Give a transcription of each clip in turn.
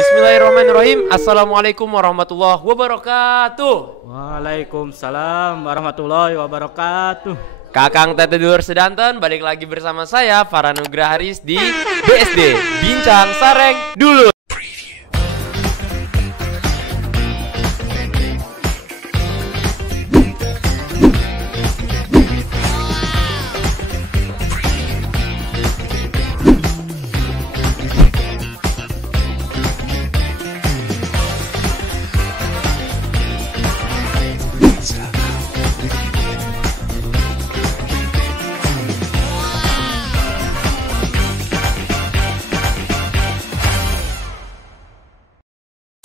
Bismillahirrahmanirrahim. Assalamualaikum warahmatullahi wabarakatuh. Waalaikumsalam warahmatullahi wabarakatuh. Kakang Tete Dulur Sedanten, balik lagi bersama saya Faranugra Haris di BSD Bincang Sareng Dulur.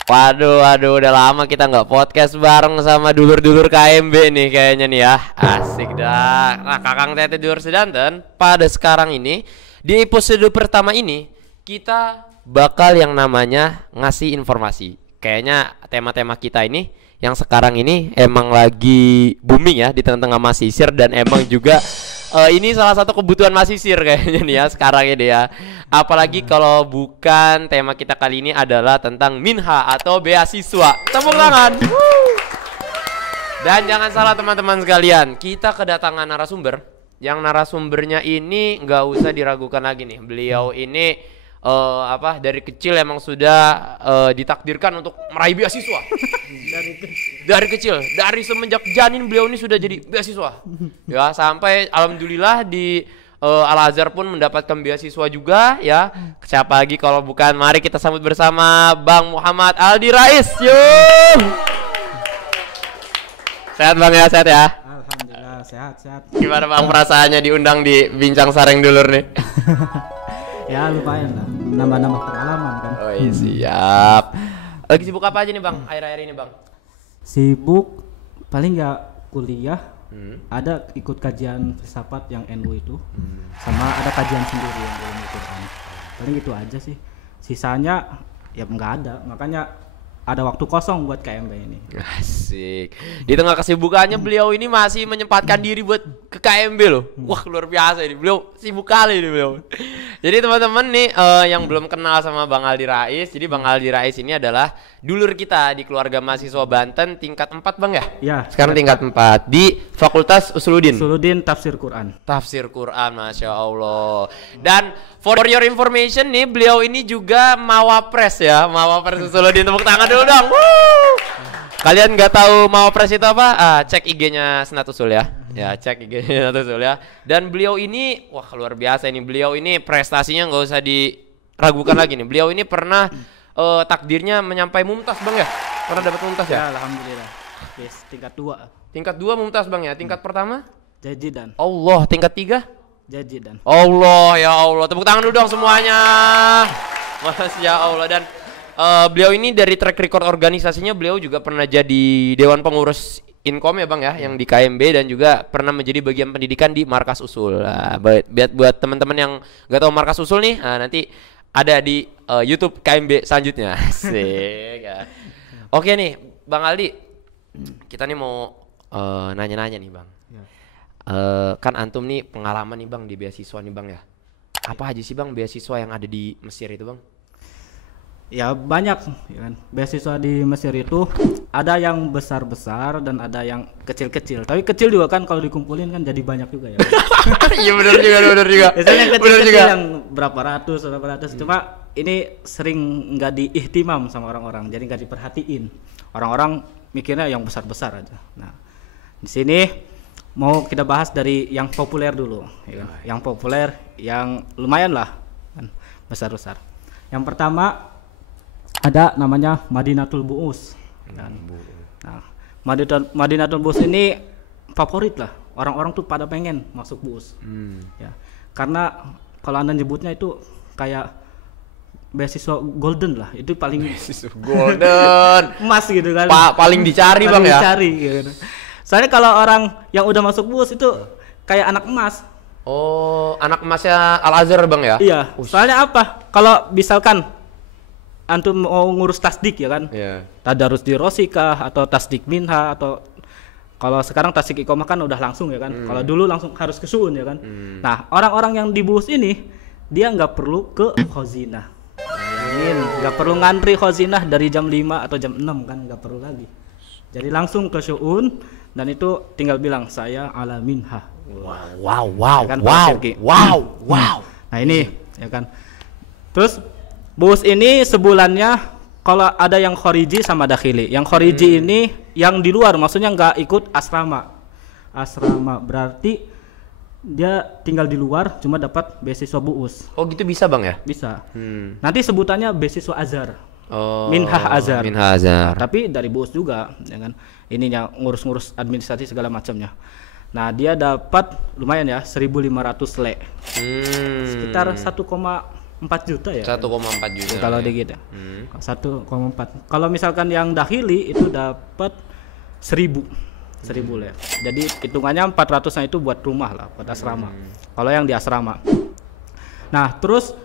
Waduh, udah lama kita nggak podcast bareng sama dulur-dulur KMB nih kayaknya nih ya. Asik dah. Nah, Kakang Tete Dulur Sedanten, pada sekarang ini di episode pertama ini kita bakal yang namanya ngasih informasi. Kayaknya tema-tema kita ini yang sekarang ini emang lagi booming ya di tengah-tengah mahasiswa, dan emang juga ini salah satu kebutuhan mahasiswa kayaknya nih ya sekarang ini ya. Apalagi kalau bukan tema kita kali ini adalah tentang minha atau beasiswa. Tepuk tangan. Dan jangan salah teman-teman sekalian, kita kedatangan narasumber. Yang narasumbernya ini nggak usah diragukan lagi nih. Beliau ini dari kecil emang sudah ditakdirkan untuk meraih beasiswa. Dari kecil, dari semenjak janin beliau ini sudah jadi beasiswa. Ya, sampai alhamdulillah di Al-Azhar pun mendapatkan beasiswa juga ya. Siapa lagi kalau bukan, mari kita sambut bersama Bang Muhammad Aldi Rais. Yuk. Sehat Bang ya, sehat ya? Alhamdulillah sehat. Gimana Bang perasaannya diundang di Bincang Sareng Dulur nih? Ya lumayan lah, nambah-nambah pengalaman kan. Oh iya, siap. Lagi sibuk apa aja nih Bang akhir-akhir ini Bang? Sibuk paling ya kuliah, ada ikut kajian filsafat yang NU itu, sama ada kajian sendiri yang belum ikut kan. Paling itu aja sih. Sisanya ya nggak ada, makanya ada waktu kosong buat KMB ini. Asik. Di tengah kesibukannya beliau ini masih menyempatkan diri buat ke KMB loh. Wah, luar biasa ini. Beliau sibuk kali ini beliau. Jadi teman-teman nih yang belum kenal sama Bang Aldi Rais. Jadi Bang Aldi Rais ini adalah dulur kita di keluarga mahasiswa Banten tingkat 4 Bang ya? Iya. Sekarang tingkat 4 di Fakultas Usuluddin. Usuluddin Tafsir Quran. Tafsir Quran, Masya Allah. Dan for your information nih, beliau ini juga Mawapres ya. Mawapres Usuluddin, tepuk tangan dulu dong. Woo! Kalian nggak tahu Mawapres itu apa? Cek IG-nya Senatusul ya. Ya, cek IG-nya Senatusul ya. Dan beliau ini, wah luar biasa ini. Beliau ini prestasinya nggak usah diragukan lagi nih. Beliau ini pernah takdirnya menyampai mumtaz Bang ya. Pernah dapat mumtaz ya? Ya, alhamdulillah. Yes, tingkat 2. Tingkat 2 mumtaz Bang ya. Tingkat pertama? Jajidan. Allah. Tingkat 3? Jajidan. Allah, ya Allah. Tepuk tangan dulu dong semuanya. Masya Allah. Dan beliau ini dari track record organisasinya, beliau juga pernah jadi Dewan Pengurus Inkom ya Bang ya, yang di KMB, dan juga pernah menjadi bagian pendidikan di Markas Usul. Nah, buat teman-teman yang nggak tahu Markas Usul nih, nanti ada di YouTube KMB selanjutnya. Asik ya. Oke nih Bang Aldi, kita nih mau nanya-nanya nih Bang. Kan antum nih pengalaman nih Bang di beasiswa nih Bang ya. Apa aja sih Bang beasiswa yang ada di Mesir itu Bang? Ya banyak ya kan. Beasiswa di Mesir itu ada yang besar-besar dan ada yang kecil-kecil. Tapi kecil juga kan kalau dikumpulin kan jadi banyak juga ya. Iya benar juga. Biasanya yang kecil-kecil yang berapa ratus. Cuma ini sering nggak diihtimam sama orang-orang, jadi nggak diperhatiin. Orang-orang mikirnya yang besar-besar aja. Nah, di sini mau kita bahas dari yang populer dulu, ya kan? Yang populer, yang lumayan lah, kan? Besar-besar. Yang pertama ada namanya Madinatul Bu'us. Kan? Nah, Madinatul Bu'us ini favorit lah. Orang-orang tuh pada pengen masuk Bu'us. Ya. Karena kalau Anda nyebutnya itu kayak beasiswa golden lah. Itu paling beasiswa golden. Emas gitu kan. Paling dicari Bang ya. Dicari gitu. Soalnya kalau orang yang udah masuk Bu'us itu kayak anak emas. Oh, anak emasnya Al-Azhar Bang ya? Iya. Soalnya apa? Kalau misalkan antum mau ngurus tasdik ya kan, tadarus di Rosika atau tasdik minha, atau kalau sekarang tasdik iqomah kan udah langsung ya kan, kalau dulu langsung harus ke suun ya kan. Nah orang-orang yang di BUS ini dia nggak perlu ke khazinah. Amin. Nggak perlu ngantri khozinah dari jam 5 atau jam 6 kan, nggak perlu lagi. Jadi langsung ke syu'un dan itu tinggal bilang saya ala minha. Wow. Ya kan, Wow. Pak Sirki? Wow. Nah ini ya kan. Terus bus ini sebulannya kalau ada yang khoriji sama dakhili. Yang khoriji ini yang di luar, maksudnya nggak ikut asrama. Asrama berarti dia tinggal di luar cuma dapat beasiswa buus. Oh gitu bisa bang ya? Bisa. Nanti sebutannya beasiswa azhar. Oh. Minhah azhar. Minhah azhar. Nah, tapi dari buus juga, ya kan. Ininya ngurus-ngurus administrasi segala macamnya. Nah, dia dapat lumayan ya, 1.500 le. Sekitar 1,4 juta ya. 1,4 juta. Kalau di gitu. 1,4. Kalau misalkan yang dahili itu dapat 1.000 le. Jadi hitungannya 400-nya itu buat rumah lah, buat asrama. Kalau yang di asrama. Nah, terus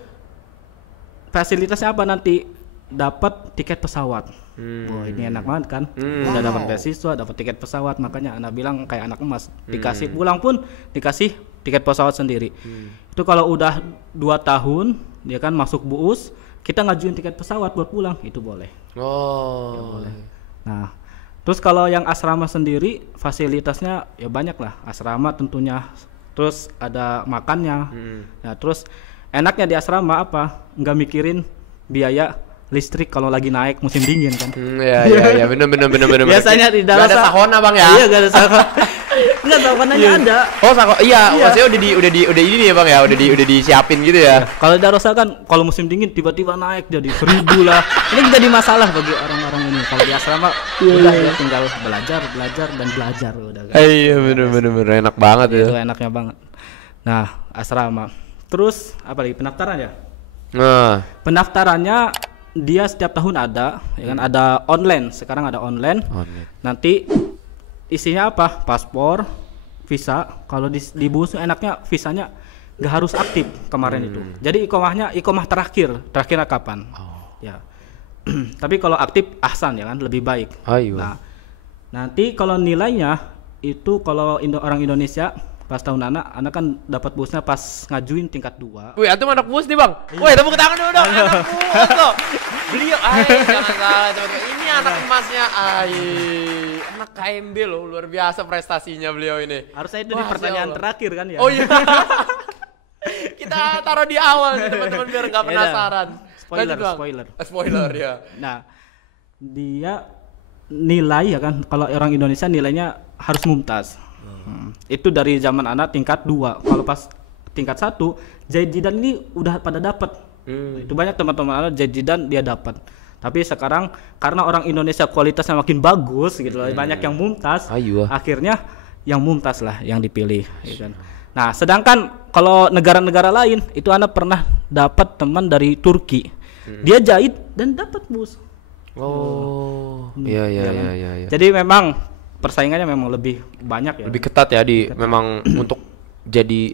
fasilitasnya apa nanti? Dapat tiket pesawat. Wah, ini enak banget kan? Udah dapat beasiswa, dapat tiket pesawat, makanya anak bilang kayak anak emas. Dikasih pulang pun dikasih tiket pesawat sendiri. Itu kalau udah 2 tahun dia kan masuk buus, kita ngajuin tiket pesawat buat pulang, itu boleh. Oh. Boleh. Nah, terus kalau yang asrama sendiri fasilitasnya ya banyak lah. Asrama tentunya, terus ada makannya. Nah, terus enaknya di asrama apa? Nggak mikirin biaya listrik kalau lagi naik musim dingin kan. Iya, bener. Biasanya di dalam ada sahona bang ya? Iya, gak ada sahona. Enggak, sahonanya ada. Oh, maksudnya udah ini nih ya bang ya, udah disiapin gitu ya. Kalau di Darosa kan kalau musim dingin tiba-tiba naik jadi 1.000 lah. Ini jadi masalah bagi orang-orang ini. Kalau di asrama udah ya tinggal belajar udah kan. Iya, bener enak banget ya. Itu enaknya banget. Nah, asrama. Terus apa lagi, pendaftaran ya? Nah, Pendaftarannya dia setiap tahun ada, ya kan, ada online. Sekarang ada online. Nanti isinya apa? Paspor, visa. Kalau di bus enaknya visanya nggak harus aktif kemarin itu. Jadi ikomah terakhirnya kapan? Ya. Tapi kalau aktif ahsan ya kan, lebih baik. Nah, nanti kalau nilainya itu kalau orang Indonesia pas tahun anak kan dapat busnya pas ngajuin tingkat 2. wih, antum anak bus nih bang. Wih, tepuk tangan dulu dong, anak bus tuh. Beliau, jangan salah teman-teman. Ini anak emasnya, anak KMB loh, luar biasa prestasinya beliau ini. Harusnya itu di pertanyaan terakhir kan ya. Oh iya. Kita taruh di awal nih teman-teman biar nggak penasaran. Spoiler ya. Nah, dia nilai ya kan, kalau orang Indonesia nilainya harus mumtaz. Itu dari zaman anak tingkat 2. Kalau pas tingkat 1, Jaididan ini udah pada dapat. Itu banyak teman-teman anak Jaididan dia dapat. Tapi sekarang karena orang Indonesia kualitasnya makin bagus gitu loh, banyak yang mumtaz. Akhirnya yang mumtaz lah yang dipilih, ya kan. Nah, sedangkan kalau negara-negara lain itu anak pernah dapat teman dari Turki. Dia jahit dan dapat bus. Iya. Jadi memang persaingannya memang lebih banyak ya. Lebih ketat ya memang untuk jadi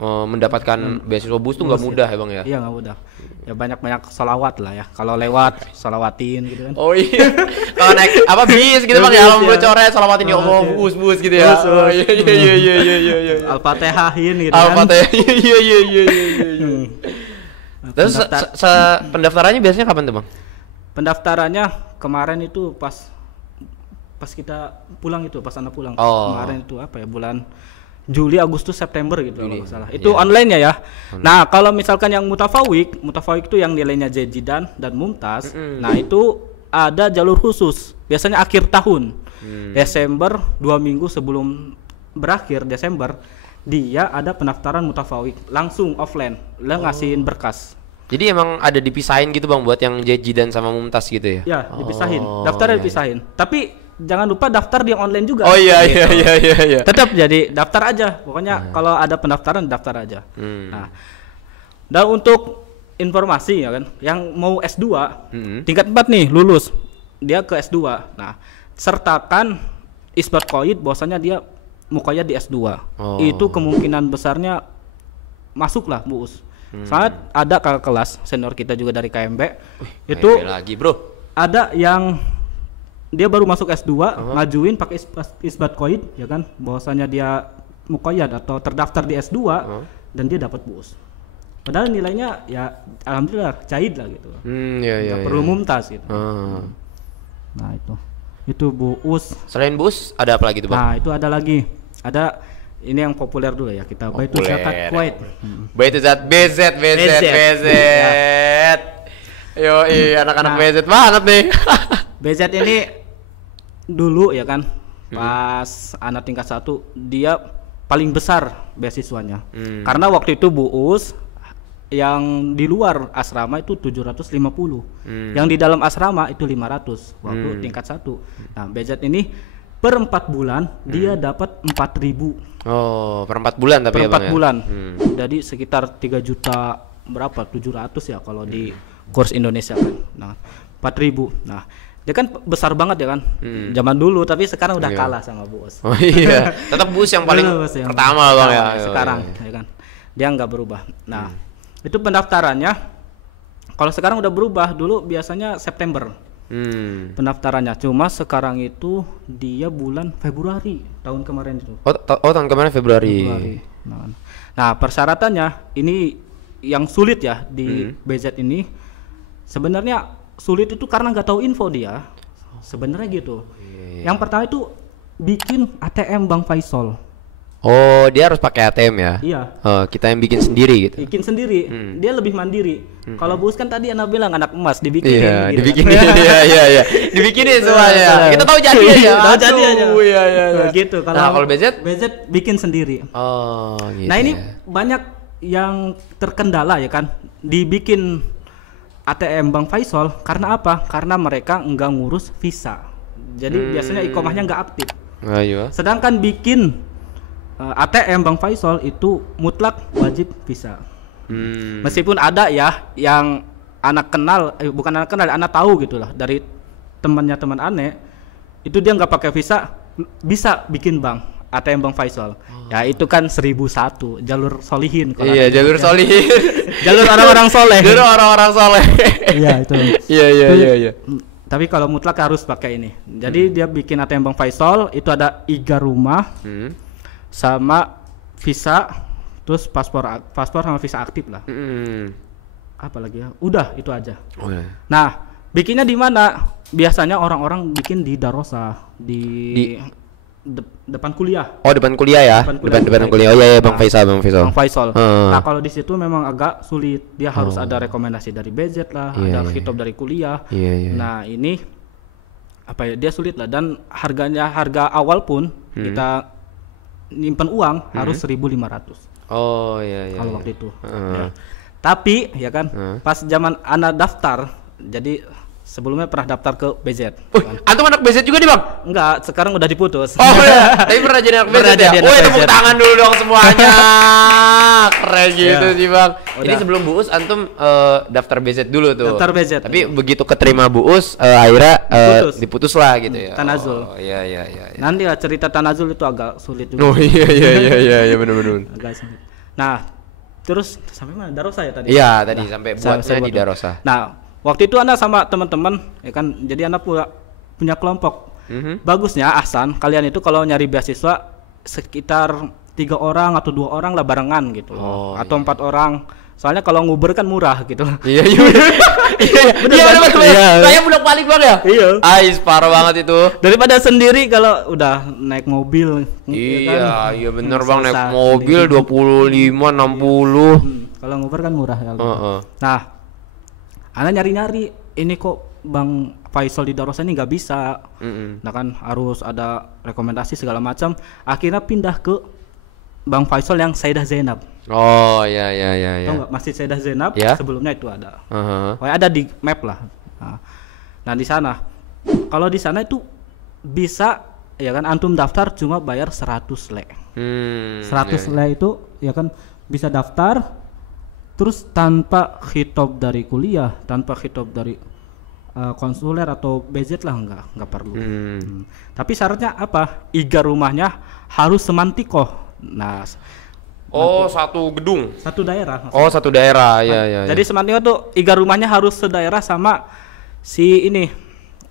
mendapatkan beasiswa bus tuh nggak mudah ya bang ya? Iya, nggak mudah. Ya banyak salawat lah ya. Kalau lewat salawatin gitu kan. Oh iya. Kalau naik apa bis gitu bang ya? Kalau mau coret salawatin ya Allah bus gitu ya. Oh iya. Al-Fatihahin gitu kan. Al-Fatihah. Iya. Terus pendaftarannya biasanya kapan tuh bang? Pendaftarannya kemarin itu pas kita pulang itu, pas anak pulang. Kemarin itu apa ya, bulan Juli, Agustus, September gitu kalau nggak salah. Itu online ya. Nah, kalau misalkan yang mutafawik itu yang nilainya Jaididan dan mumtaz. Nah, itu ada jalur khusus. Biasanya akhir tahun. Desember, 2 minggu sebelum berakhir Desember, dia ada pendaftaran mutafawik langsung offline. Lah ngasihin berkas. Jadi emang ada dipisahin gitu bang buat yang Jaididan sama mumtaz gitu ya? Ya, dipisahin. Daftarnya dipisahin. Tapi jangan lupa daftar di online juga. Oh iya. Tetap jadi daftar aja. Pokoknya kalau ada pendaftaran daftar aja. Nah, dan untuk informasi ya kan, yang mau S2 tingkat 4 nih lulus, dia ke S2. Nah, sertakan isbat qaid bahwasanya dia muqayyad di S2. Itu kemungkinan besarnya masuklah buus. Saat ada kakak kelas senior kita juga dari KMB, itu lagi bro. Ada yang dia baru masuk S2, ngajuin pakai isbat qaid ya kan, bahwasanya dia muqayyad atau terdaftar di S2 dan dia dapat buus. Padahal nilainya ya alhamdulillah cair lah gitu. Iya. Nggak perlu mumtaz gitu. Nah itu BUUS. Selain BUUS ada apa lagi tuh, Bang? Nah itu ada lagi, ada ini yang populer dulu ya, kita Baitul Zakat Kuwait. Baitul Zakat BZ. Yo, anak-anak BZ banget nih. BZ ini dulu ya kan, pas anak tingkat 1 dia paling besar beasiswanya. Karena waktu itu BUUS yang di luar asrama itu 750, yang di dalam asrama itu 500 waktu tingkat 1. Nah BZ ini per 4 bulan dia dapat 4.000. Oh, per 4 bulan tapi per 4 ya, Bang, bulan. Ya? Jadi sekitar 3 juta berapa? 700 ya kalau di kurs Indonesia kan. Nah 4.000. Nah dia kan besar banget ya kan, zaman dulu, tapi sekarang udah kalah sama BUUS. Oh iya, tetap BUUS yang paling pertama Bang ya. Sekarang ya kan, dia nggak berubah. Nah itu pendaftarannya, kalau sekarang udah berubah, dulu biasanya September pendaftarannya, cuma sekarang itu dia bulan Februari tahun kemarin itu. Tahun kemarin Februari. Nah persyaratannya ini yang sulit ya di BZ ini. Sebenarnya sulit itu karena nggak tahu info dia. Sebenarnya gitu. Yang pertama itu bikin ATM Bank Faisal. Oh, dia harus pakai ATM ya? Iya. Kita yang bikin sendiri gitu. Bikin sendiri. Dia lebih mandiri. Kalau BUUS kan tadi Anda bilang anak emas dibikinin. Iya, gitu. dibikinin. Iya. Dibikinin semuanya. Kita tahu jadi aja. Tahu jadi aja. Iya. Gitu. Kalau BZ bikin sendiri. Oh, gitu. Nah, ini banyak yang terkendala ya kan. Dibikin ATM Bank Faisal karena apa? Karena mereka nggak ngurus visa. Jadi biasanya iqomahnya nggak aktif. Ayo. Sedangkan bikin ATM Bank Faisal itu mutlak wajib visa. Meskipun ada ya yang anak kenal, bukan anak kenal, anak tahu gitulah dari temannya teman Ane, itu dia nggak pakai visa bisa bikin bank ATM Bank Faisal. Ya itu kan 1001 jalur solihin. Iya, jalur solihin. Jalur orang-orang soleh. Jalur orang-orang soleh. Iya itu. Iya. Tapi kalau mutlak harus pakai ini. Jadi dia bikin ATM Bank Faisal itu ada 3 rumah. Sama visa, terus paspor sama visa aktif lah. Apa lagi ya? Udah itu aja. Nah, bikinnya di mana? Biasanya orang-orang bikin di Darosa, di depan kuliah. Oh, depan kuliah ya? Depan kuliah. Oh iya, Bang Faisal. Bang Faisal. Nah, kalau di situ memang agak sulit. Dia harus ada rekomendasi dari BZ lah, ada khitab dari kuliah. Nah, ini apa ya? Dia sulit lah, dan harga awal pun kita nyimpen uang harus 1.500. Oh iya. Kalau waktu itu. Ya. Tapi ya kan pas zaman anak daftar, jadi sebelumnya pernah daftar ke BZ. Antum anak BZ juga nih, Bang? Enggak, sekarang udah diputus. Oh iya, tapi pernah jadi anak BZ ya? Tepuk tangan dulu dong semuanya. Keren gitu sih, Bang. Udah. Jadi sebelum BUUS antum daftar BZ dulu tuh. Daftar BZ. Tapi begitu keterima BUUS akhirnya diputus lah gitu ya. Tanazul. Oh iya. Nanti lah cerita Tanazul itu agak sulit juga. Oh iya benar. Agak sulit. Nah, terus sampai mana? Darosa ya tadi? Iya, tadi sampai buatnya di Darosa. Nah, waktu itu Anda sama teman-teman ya kan, jadi Anda punya kelompok. Bagusnya Ahsan, kalian itu kalau nyari beasiswa sekitar 3 orang atau 2 orang lah barengan gitu loh. Atau 4 orang. Soalnya kalau nguber kan murah gitu. Iya. Bener. Saya bolak-balik, Bang ya? Iya. Ais parah banget itu. Daripada sendiri kalau udah naik mobil. Iya bener Bang, naik mobil 25 60. Kalau nguber kan murah kalau. Nah, Ana nyari-nyari ini kok Bang Faisal di Darosa ini nggak bisa. Nah kan harus ada rekomendasi segala macam. Akhirnya pindah ke Bang Faisal yang Sayyidah Zainab. Oh iya. Tahu nggak Masjid Sayyidah Zainab? Ya? Sebelumnya itu ada. Pokoknya ada di map lah. Nah di sana, kalau di sana itu bisa ya kan antum daftar cuma bayar 100 le. 100 le itu ya kan bisa daftar. Terus tanpa khitab dari kuliah, tanpa khitab dari konsuler atau BZ lah nggak perlu. Tapi syaratnya apa? Iga rumahnya harus semantikoh. Nah, satu gedung. Satu daerah. Maksudnya. Satu daerah, ya. Jadi semantikoh tuh iga rumahnya harus sedaerah sama si ini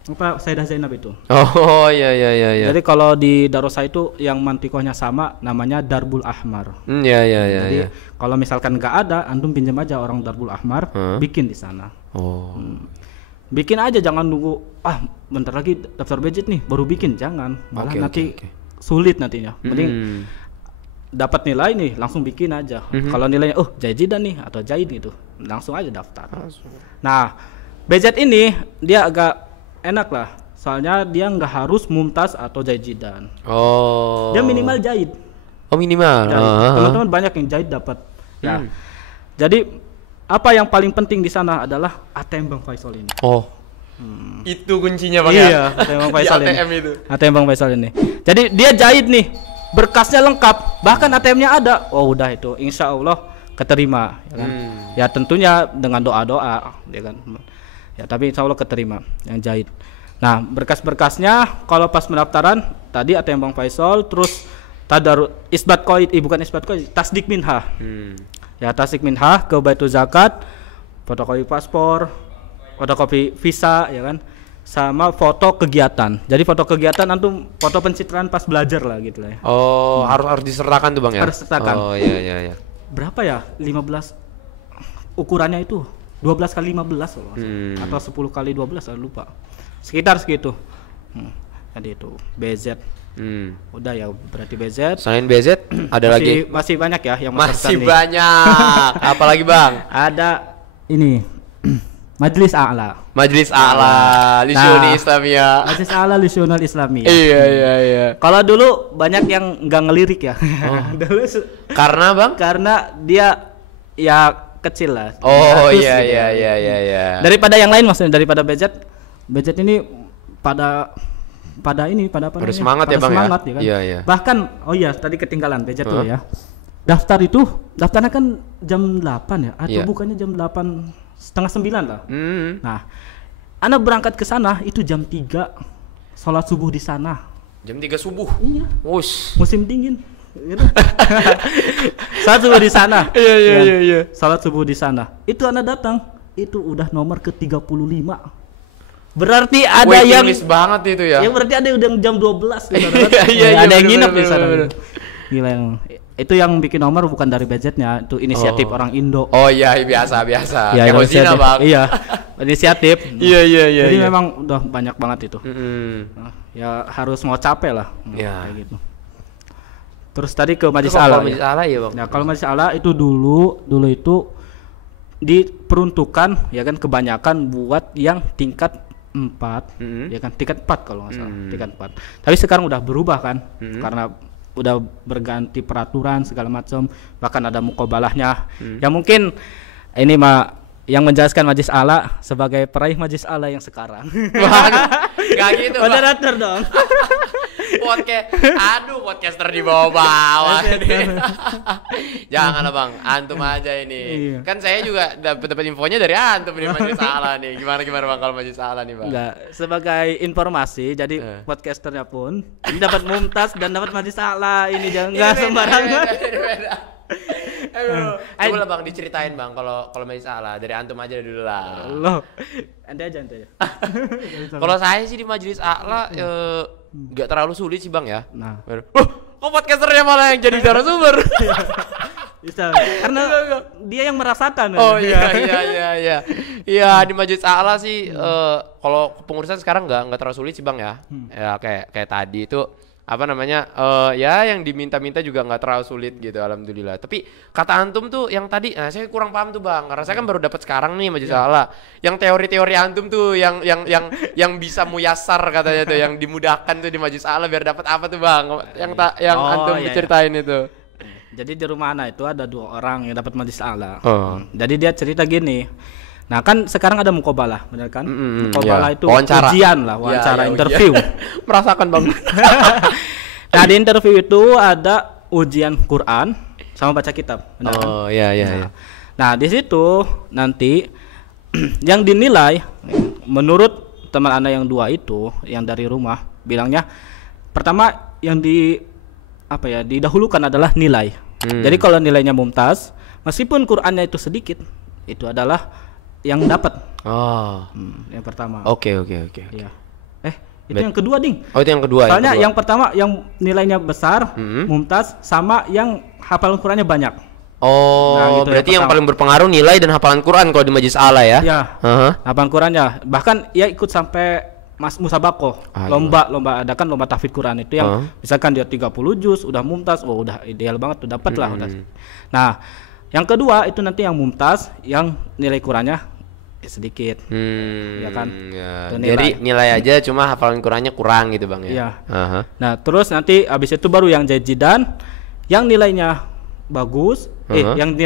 Sayyidah Zainab itu. Oh iya iya iya iya. Jadi kalau di Darussa itu yang mantikohnya sama, namanya Darbul Ahmar. Iya iya iya. Jadi iya. kalau misalkan nggak ada, antum pinjam aja orang Darbul Ahmar, bikin di sana. Oh. Bikin aja, jangan nunggu bentar lagi daftar budget nih baru bikin, jangan. Malah nanti sulit nantinya. Mending dapat nilai nih langsung bikin aja. Kalau nilainya jahidan nih atau jahid gitu, langsung aja daftar. Nah, budget ini dia agak enak lah, soalnya dia nggak harus mumtaz atau jahidan. Oh. Dia minimal jahid. Oh minimal. Teman-teman banyak yang jahid dapat. Ya. Jadi apa yang paling penting di sana adalah ATM Bang Faisal ini. Oh. Itu kuncinya Bang Iya, ATM Bang Faisal ini. ATM itu. ATM Bang Faisal ini. Jadi dia jahid nih, berkasnya lengkap, bahkan ATM-nya ada. Oh udah itu, insya Allah keterima. Ya, kan? Ya tentunya dengan doa-doa, ya kan. Ya tapi insya Allah keterima yang jahid. Nah berkas-berkasnya kalau pas pendaftaran tadi ATM Bang Faisal, terus isbat qaid, bukan isbat qaid, tasdik minhah. Ya tasdik minhah ke Baitul Zakat, fotokopi paspor, fotokopi visa, ya kan, sama foto kegiatan. Jadi foto kegiatan antum foto pencitraan pas belajar lah gitu lah ya. Oh harus disertakan tuh Bang ya. Harus disertakan. Oh iya iya iya. Berapa ya? 15 ukurannya itu 12 kali 15 loh, atau 10 kali 12 saya lupa, sekitar segitu. Jadi itu BZ. Udah ya berarti BZ. Selain BZ ada lagi? Masih banyak ya yang masih banyak. Apalagi Bang? Ada ini Majelis A'la. Majelis A'la Lisyuni Islamiyah. Majelis A'la Lisyunal Islamiyah. Iya iya iya. Kalau dulu banyak yang nggak ngelirik ya. Dulu karena Bang? Karena dia ya kecil lah. Oh iya gitu. iya iya iya. Daripada yang lain maksudnya, daripada budget ini pada apa pada semangat ya Bang semangat, ya. Ya kan? Iya iya. Bahkan tadi ketinggalan budget tuh ya. Daftarnya kan jam 8 ya, atau bukannya jam 8:30 lah. Nah, Ana berangkat ke sana itu jam 3, sholat subuh di sana. Jam 3 subuh. Iya. Wush. Musim dingin. Salat subuh di sana. Iya. Salat subuh di sana. Itu Ana datang, itu udah nomor ke-35. Berarti ada waiting yang list banget itu ya. Ya berarti ada yang udah jam 12 gitu. Iya, ada yang nginep di sana. bener. Gila yang itu yang bikin nomor bukan dari budgetnya, itu inisiatif orang Indo. Oh iya biasa. Ya, Kayak Hozina Bang. Iya. Inisiatif. Iya. Jadi memang udah banyak banget itu. Ya harus mau capek lah. Ya. Kayak gitu. Terus tadi ke Majelis A'la. Majelis A'la ya Bang. Nah, kalau Majelis A'la itu dulu itu diperuntukkan ya kan kebanyakan buat yang tingkat 4, ya kan, tingkat 4 kalau nggak salah, tingkat 4. Tapi sekarang udah berubah kan, karena udah berganti peraturan segala macam, bahkan ada muqabalahnya. Ya mungkin ini yang menjelaskan Majelis A'la sebagai peraih Majelis A'la yang sekarang. Gak gitu Bang. Moderator dong. Podcaster di bawah-bawah. Jangan lah Bang, antum aja ini. Iya. Kan saya juga dapat infonya dari antum di Majelis A'la nih. Gimana Bang kalau Majelis A'la nih Bang? Enggak, sebagai informasi, jadi podcasternya pun ini dapat mumtaz dan dapat Majelis A'la ini, jangan enggak sembarangan. Coba lah Bang diceritain Bang kalau Majelis A'la dari antum aja dulu lah. Loh, anda aja. Kalau saya sih di Majelis A'la nggak terlalu sulit sih Bang ya. Nah, kok podcasternya malah yang jadi narasumber? bisa karena dia yang merasakan. Oh iya. Iya di Majelis A'la sih kalau pengurusan sekarang nggak terlalu sulit sih Bang ya. Ya kayak tadi itu apa namanya ya yang diminta-minta juga nggak terlalu sulit gitu alhamdulillah. Tapi kata antum tuh yang tadi saya kurang paham tuh Bang, karena saya kan baru dapat sekarang nih Majelis A'la. Yang teori-teori antum tuh yang bisa muyasar katanya tuh, yang dimudahkan tuh di Majelis A'la biar dapat apa tuh Bang? Yang antum ceritain itu. Jadi di rumah Ana itu ada 2 orang yang dapat Majelis A'la. Jadi dia cerita gini. Nah kan sekarang ada muqabalah, benar kan? Muqabalah itu wawancara. Ujian lah, wawancara interview. Merasakan Bang. Nah di interview itu ada ujian Quran sama baca kitab. Benar kan? Iya. Nah di situ nanti yang dinilai menurut teman Anda yang 2 itu, yang dari rumah bilangnya pertama yang didahulukan adalah nilai. Jadi kalau nilainya mumtaz, meskipun Qurannya itu sedikit, itu adalah yang dapat. Yang pertama. Oke. Ya. Itu yang kedua, Ding. Oh, itu yang kedua. Soalnya kedua. yang pertama yang nilainya besar, mumtaz, sama yang hafalan Qurannya banyak. Oh, Nah, gitu berarti yang pertama. paling berpengaruh nilai dan hafalan Quran kalau di Majlis Ala ya? Ya, Heeh. hafalan Qurannya. Bahkan ia ikut sampai musabakoh, lomba ada kan lomba tahfidz Quran itu yang misalkan dia 30 juz udah mumtaz, oh udah ideal banget tuh dapat lah udah. Nah, yang kedua itu nanti yang mumtaz yang nilai Qurannya sedikit. Ya kan? Ya. Itu Jadi nilai aja cuma hafalan Qurannya kurang gitu Bang ya. Iya. Aha. Nah, terus nanti habis itu baru yang jajidan yang nilainya bagus, yang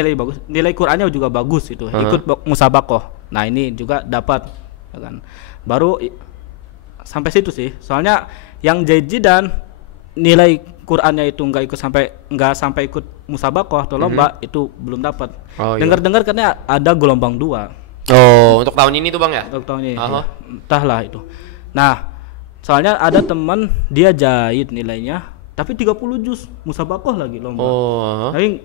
nilai Qurannya juga bagus itu, ikut musabakoh. Nah, ini juga dapat ya kan. Baru sampai situ sih. Soalnya yang jajidan nilai Qurannya itu nggak sampai ikut musabakoh atau lomba itu belum dapat. Oh, Dengar-dengar katanya ada gelombang 2. Oh, untuk tahun ini tuh Bang ya? Untuk tahun ini. Aha. Entahlah itu. Nah, soalnya ada teman dia jahit nilainya tapi 30 juz musabakoh lagi lomba. Oh. Tapi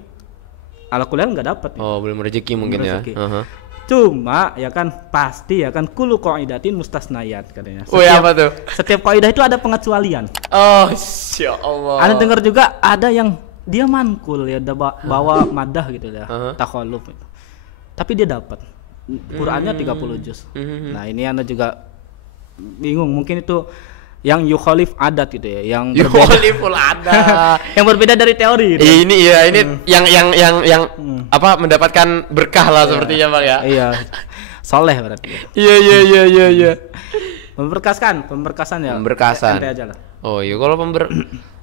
ala kuliah nggak dapat. Oh, belum rezeki mungkin Rezeki. ya. Aha. Cuma ya kan pasti ya kan kullu qaidatin mustasnayat katanya. Oh, ya apa tuh? Setiap kaidah itu ada pengecualian. Oh, ya Allah. Ada dengar juga ada yang dia mankul ya bawa madah gitu ya, takhalluf itu. Tapi dia dapat Qurannya 30 juz. Nah, ini Anda juga bingung, mungkin itu yang yukhalif adat gitu ya, yang Yukhaliful adat. yang berbeda dari teori gitu. Ini ya, ini yang apa mendapatkan berkah lah sepertinya Bang ya. Iya. Soleh berarti. Iya. Pemberkasan ya. Pemberkasan. Ente aja lah. Oh iya, kalau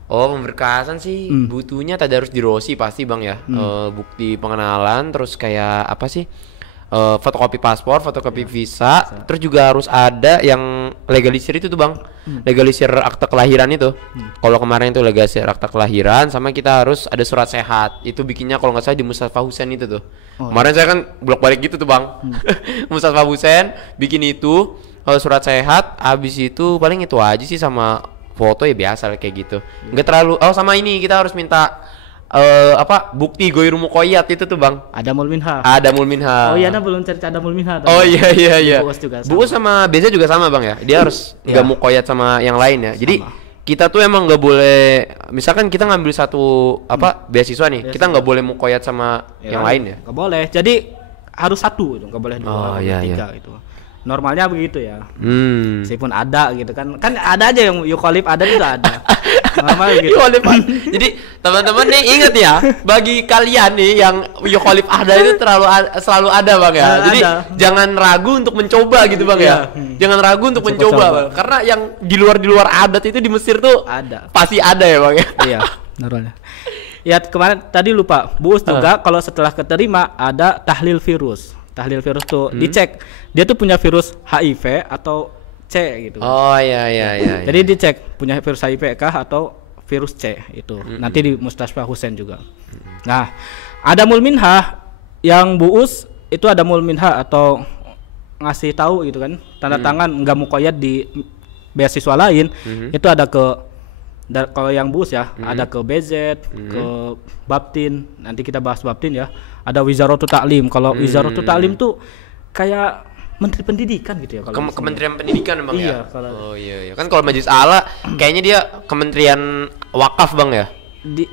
pemberkasan sih butuhnya tadarus dirosi pasti Bang ya. Bukti pengenalan, terus kayak apa sih? Fotokopi paspor, fotokopi visa, terus juga harus ada yang legalisir itu tuh Bang. Legalisir akte kelahiran itu. Kalau kemarin itu legalisir akte kelahiran, sama kita harus ada surat sehat. Itu bikinnya kalau nggak salah di Mustafa Husain itu tuh. Kemarin saya kan bolak-balik gitu tuh Bang. Mustafa Husain bikin itu surat sehat, habis itu paling itu aja sih, sama foto ya biasa kayak gitu. Nggak terlalu. Oh, sama ini kita harus minta bukti goiru muqayyad itu tuh Bang. Adamul minha. Adamul minha. Oh iya, belum cerita Adamul minha. Oh iya. Buus juga sama. Buus sama Beza juga sama Bang ya. Dia harus nggak muqayyad sama yang lain ya. Jadi kita tuh emang nggak boleh, misalkan kita ngambil satu beasiswa nih, kita nggak boleh muqayyad sama yang lain ya. Nggak boleh. Jadi harus satu itu, nggak boleh dua, tiga gitu. Normalnya begitu ya. Meskipun ada gitu kan ada aja yang yukhalif ada juga ada. Normal gitu. Jadi teman-teman nih ingat ya, bagi kalian nih yang yukhalif ada itu selalu ada Bang ya. Jadi jangan ragu untuk mencoba gitu Bang ya. Jangan ragu untuk mencoba Bang. Karena yang di luar adat itu di Mesir tuh ada. Pasti ada ya Bang ya. Iya, normalnya. Ya kemarin tadi lupa, Buus juga kalau setelah keterima ada tahlil virus. Tahlil virus tuh dicek dia tuh punya virus HIV atau C gitu. Oh iya. Jadi dicek punya virus HIV kah atau virus C itu. Nanti di Mustafa Husain juga. Nah, ada mulminha yang Buus itu ada mulminha atau ngasih tahu gitu kan, tanda tangan nggak muqayyad di beasiswa lain. Itu ada kalau yang Buus ya, ada ke BZ, ke Baptin. Nanti kita bahas Baptin ya. Ada Wizaratul Ta'lim. Kalau Wizaratul Ta'lim tuh kayak Menteri Pendidikan gitu ya kalau Kementerian Pendidikan Bang iya, ya. Oh iya. Kan kalau Majlis Ala kayaknya dia Kementerian Wakaf Bang ya. Di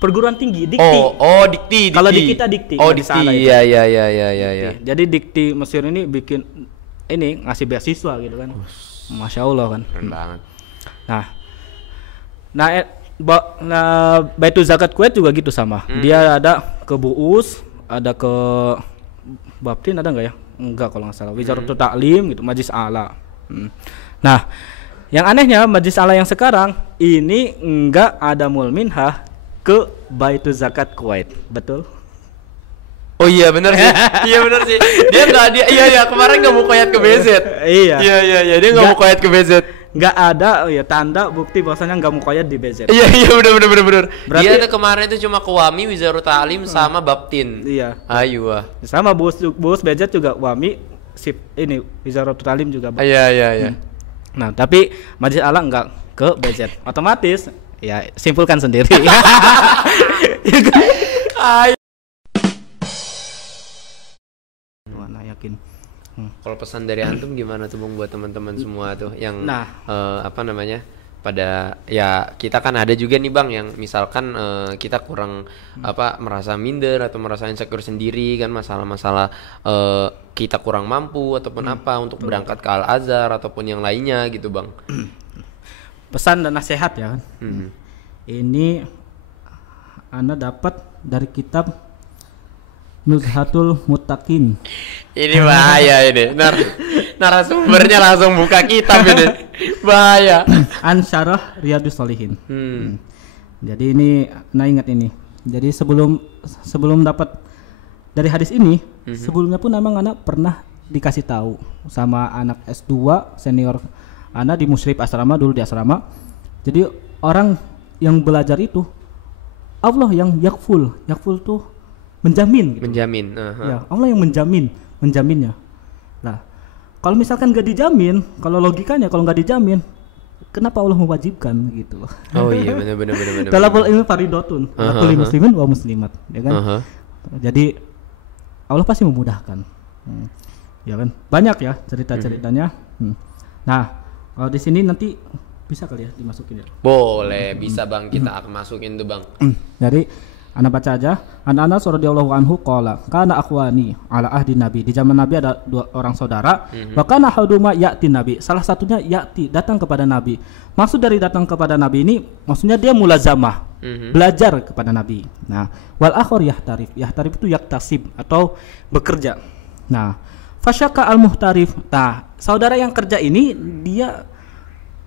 perguruan tinggi Dikti. Oh Dikti. Kalau di kita Dikti. Oh Dikti. Iya. Jadi Dikti Mesir ini bikin ini ngasih beasiswa gitu kan. Masya Allah kan. Keren banget. Nah, Baitul Zakat Kuwait juga gitu sama. Dia ada ke Buus, ada ke Baptin, ada nggak ya? Enggak kalau nggak salah. Wizaratul Ta'lim gitu, Majlis Ala. Nah, yang anehnya Majlis Ala yang sekarang ini enggak ada mulminhah ke Baitul Zakat Kuwait. Betul? Oh iya benar sih. Iya benar sih. Dia kemarin nggak mau koyat ke BZ. Iya. Iya dia nggak mau koyat ke BZ. Nggak ada tanda bukti bahwasanya nggak mau koyat di BZ. Iya benar. Berarti dia kemarin itu cuma ke Wami, Wizaratul Ta'lim sama Baptin. Iya. Ayo. Sama bos BZ juga Wami, ini Wizaratul Ta'lim juga. Iya. Nah, tapi Majlis Ala nggak ke BZ. Otomatis ya simpulkan sendiri. Mana yakin. Kalau pesan dari antum gimana tuh Bang buat teman-teman semua tuh yang Nah. apa namanya? Pada ya kita kan ada juga nih Bang yang misalkan kita kurang apa merasa minder atau merasa insecure sendiri kan masalah-masalah kita kurang mampu ataupun apa untuk berangkat ke Al Azhar ataupun yang lainnya gitu Bang. Pesan dan nasihat ya kan. Mhm. Ini Anda dapat dari kitab Nuzhatul Muttaqin. Ini bahaya ini. Narasumbernya langsung buka kitab ini. Bahaya. An Syarah Riyadhus Shalihin. Jadi ini, nah ingat ini. Jadi sebelum dapat dari hadis ini, sebelumnya pun memang anak pernah dikasih tahu sama anak S2 senior anak di Musyrif asrama dulu di asrama. Jadi orang yang belajar itu Allah yang yakful tuh menjamin gitu. Menjamin. Ya, Allah yang menjaminnya. Nah, kalau misalkan gak dijamin, kalau logikanya kalau nggak dijamin, kenapa Allah mewajibkan gitu loh? Oh iya benar. Talabul ilmi fardhatun ala kulli muslimin wa muslimat, ya kan? Jadi Allah pasti memudahkan. Ya kan? Banyak ya cerita-ceritanya. Nah, kalau di sini nanti bisa kali ya dimasukin ya. Boleh, bisa Bang, kita akan masukin tuh Bang. Jadi Anda baca aja. Anas radhiyallahu anhu qala kana akhwani ala ahdi nabi. Di zaman Nabi ada dua orang saudara. Wa kana haduma ya'ti nabi. Salah satunya ya'ti, datang kepada Nabi. Maksud dari datang kepada Nabi ini maksudnya dia mulazamah, belajar kepada Nabi. Nah, wal akhar yahtarif. Yahtarif itu yaktasib atau bekerja. Nah, fasyaka al muhtarif. Nah, saudara yang kerja ini dia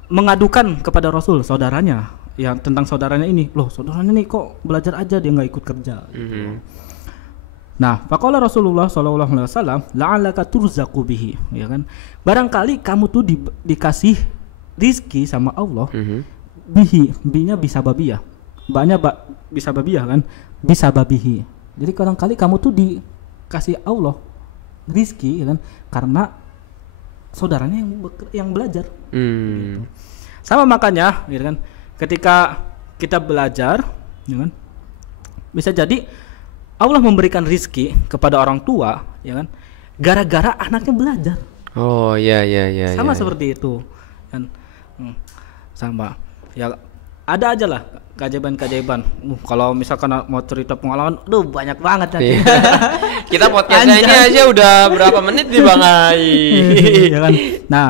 mengadukan kepada Rasul saudaranya. Ya tentang saudaranya ini, loh saudaranya nih kok belajar aja dia nggak ikut kerja. Nah, faqala Rasulullah sallallahu alaihi wasallam, la'allaka turzaqu bihi, ya kan? Barangkali kamu tuh dikasih rizki sama Allah. Bihi, binya bisa babiyah. Banyak bisa babiyah kan? Bisa babihi. Jadi barangkali kamu tuh dikasih Allah rizki, ya kan? Karena saudaranya yang belajar. Gitu. Sama makanya, gitu kan? Ketika kita belajar, ya kan, bisa jadi Allah memberikan rizki kepada orang tua, ya kan, gara-gara anaknya belajar. Oh iya. Sama seperti itu, kan, sama. Ya ada aja lah keajaiban-keajaiban. Kalau misalkan mau cerita pengalaman, banyak banget nanti. Kita podcastnya ini aja udah berapa menit nih Bang Ai. Ya kan. Nah,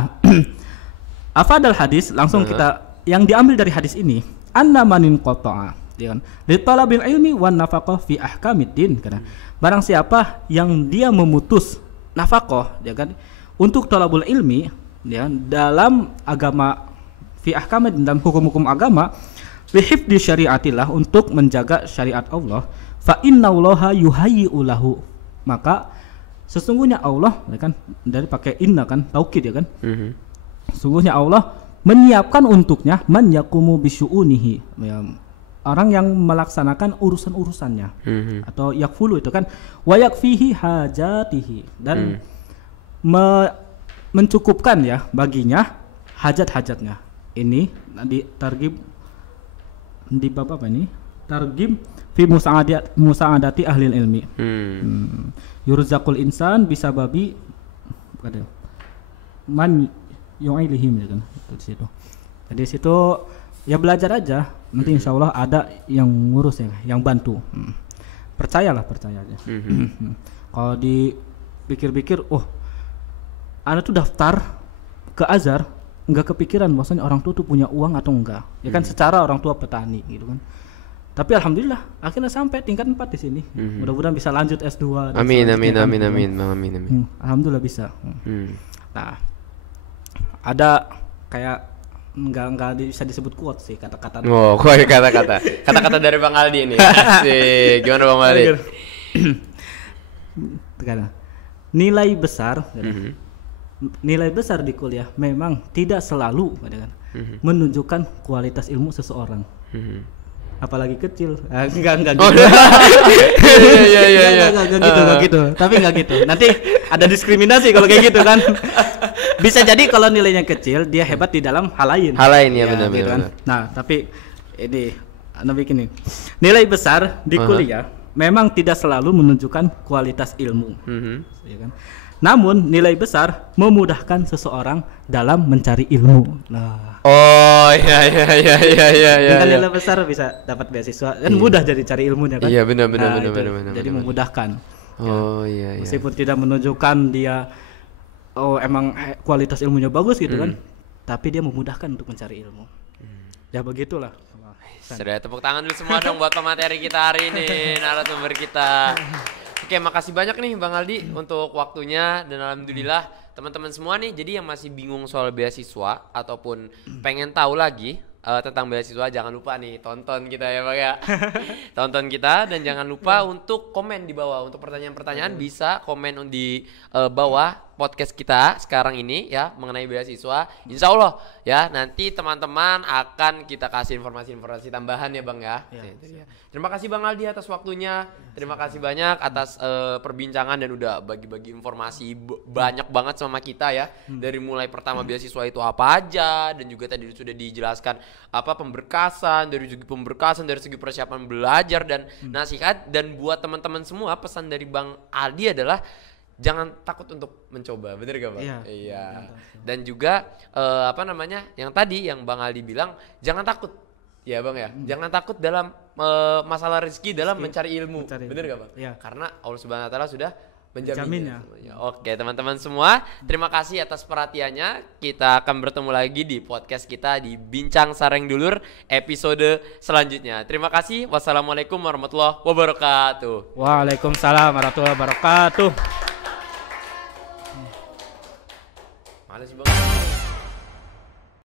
afadal hadis langsung kita. Yang diambil dari hadis ini, anna manin qata'a, ya kan? Li talabil ilmi wan nafaqah fi ahkamiddin, karena barang siapa yang dia memutus nafaqah, ya kan, untuk talabul ilmi, ya, dalam agama fi ahkamiddin, dalam hukum-hukum agama, li hifdzi syariatillah, untuk menjaga syariat Allah, fa innallaha yuhayyi'u lahu, maka sesungguhnya Allah, ya kan, dari pakai inna kan, taukid ya kan, sesungguhnya Allah menyiapkan untuknya man yaqumu bisyu'unihi, ya, orang yang melaksanakan urusan-urusannya, atau yakfulu itu kan, wa yakfihi hajatihi, dan mencukupkan ya baginya hajat-hajatnya. Ini di targhib di bab apa ini? Targhib fi musa'adati ahli ilmi. Yurzaqul insan bisa babi man yu'ilihim, ya kan, di situ. Jadi situ ya belajar aja, nanti insya Allah ada yang ngurus ya, yang bantu. Percaya aja. Kalau dipikir-pikir, anak tuh daftar ke Azhar, nggak kepikiran bahwasanya orang tua tuh punya uang atau enggak, ya kan, secara orang tua petani gitu kan. Tapi alhamdulillah akhirnya sampai tingkat 4 di sini. Mudah-mudahan bisa lanjut S2. Amin. Alhamdulillah bisa. Nah, ada kayak nggak bisa disebut quote sih, kata-kata. Oh, kata-kata dari Bang Aldi ini. Asik. Gimana Bang Aldi? Nilai besar, nilai besar di kuliah memang tidak selalu menunjukkan kualitas ilmu seseorang. Apalagi kecil, enggak gitu. Enggak gitu. Tapi enggak gitu. Nanti ada diskriminasi kalau kayak gitu kan. Bisa jadi kalau nilainya kecil dia hebat di dalam hal lain. Ya benar. Gitu kan? Nah, tapi ini Anda bikin nih. Nilai besar di kuliah memang tidak selalu menunjukkan kualitas ilmu. Ya kan? Namun nilai besar memudahkan seseorang dalam mencari ilmu. Nah, Oh iya. dengan nilai besar bisa dapat beasiswa dan mudah jadi cari ilmunya kan. Iya benar. Itu jadi memudahkan. Oh iya. Meskipun tidak menunjukkan dia emang kualitas ilmunya bagus gitu kan, tapi dia memudahkan untuk mencari ilmu. Ya begitulah. Sudah tepuk tangan dulu semua dong buat pemateri kita hari ini, narasumber kita. Oke, makasih banyak nih Bang Aldi untuk waktunya dan alhamdulillah teman-teman semua nih, jadi yang masih bingung soal beasiswa ataupun pengen tahu lagi tentang beasiswa, jangan lupa nih tonton kita ya Bang ya. Tonton kita dan jangan lupa untuk komen di bawah. Untuk pertanyaan-pertanyaan bisa komen di bawah podcast kita sekarang ini ya mengenai beasiswa. Insya Allah ya nanti teman-teman akan kita kasih informasi-informasi tambahan ya Bang ya. Terima kasih Bang Aldi atas waktunya. Terima kasih banyak atas perbincangan dan udah bagi-bagi informasi banyak banget sama kita ya. Dari mulai pertama beasiswa itu apa aja dan juga tadi sudah dijelaskan apa pemberkasan, dari segi persiapan belajar dan nasihat. Dan buat teman-teman semua pesan dari Bang Aldi adalah jangan takut untuk mencoba, bener gak Bang? Iya. Dan juga yang tadi yang Bang Aldi bilang jangan takut, ya Bang ya. Jangan takut dalam masalah rezeki dalam mencari ilmu, bener gak Bang? Iya. Karena Allah Subhanahu Wa Taala sudah menjaminnya. Ya. Oke teman-teman semua, terima kasih atas perhatiannya. Kita akan bertemu lagi di podcast kita di Bincang Sareng Dulur episode selanjutnya. Terima kasih. Wassalamualaikum warahmatullahi wabarakatuh. Waalaikumsalam warahmatullahi wabarakatuh.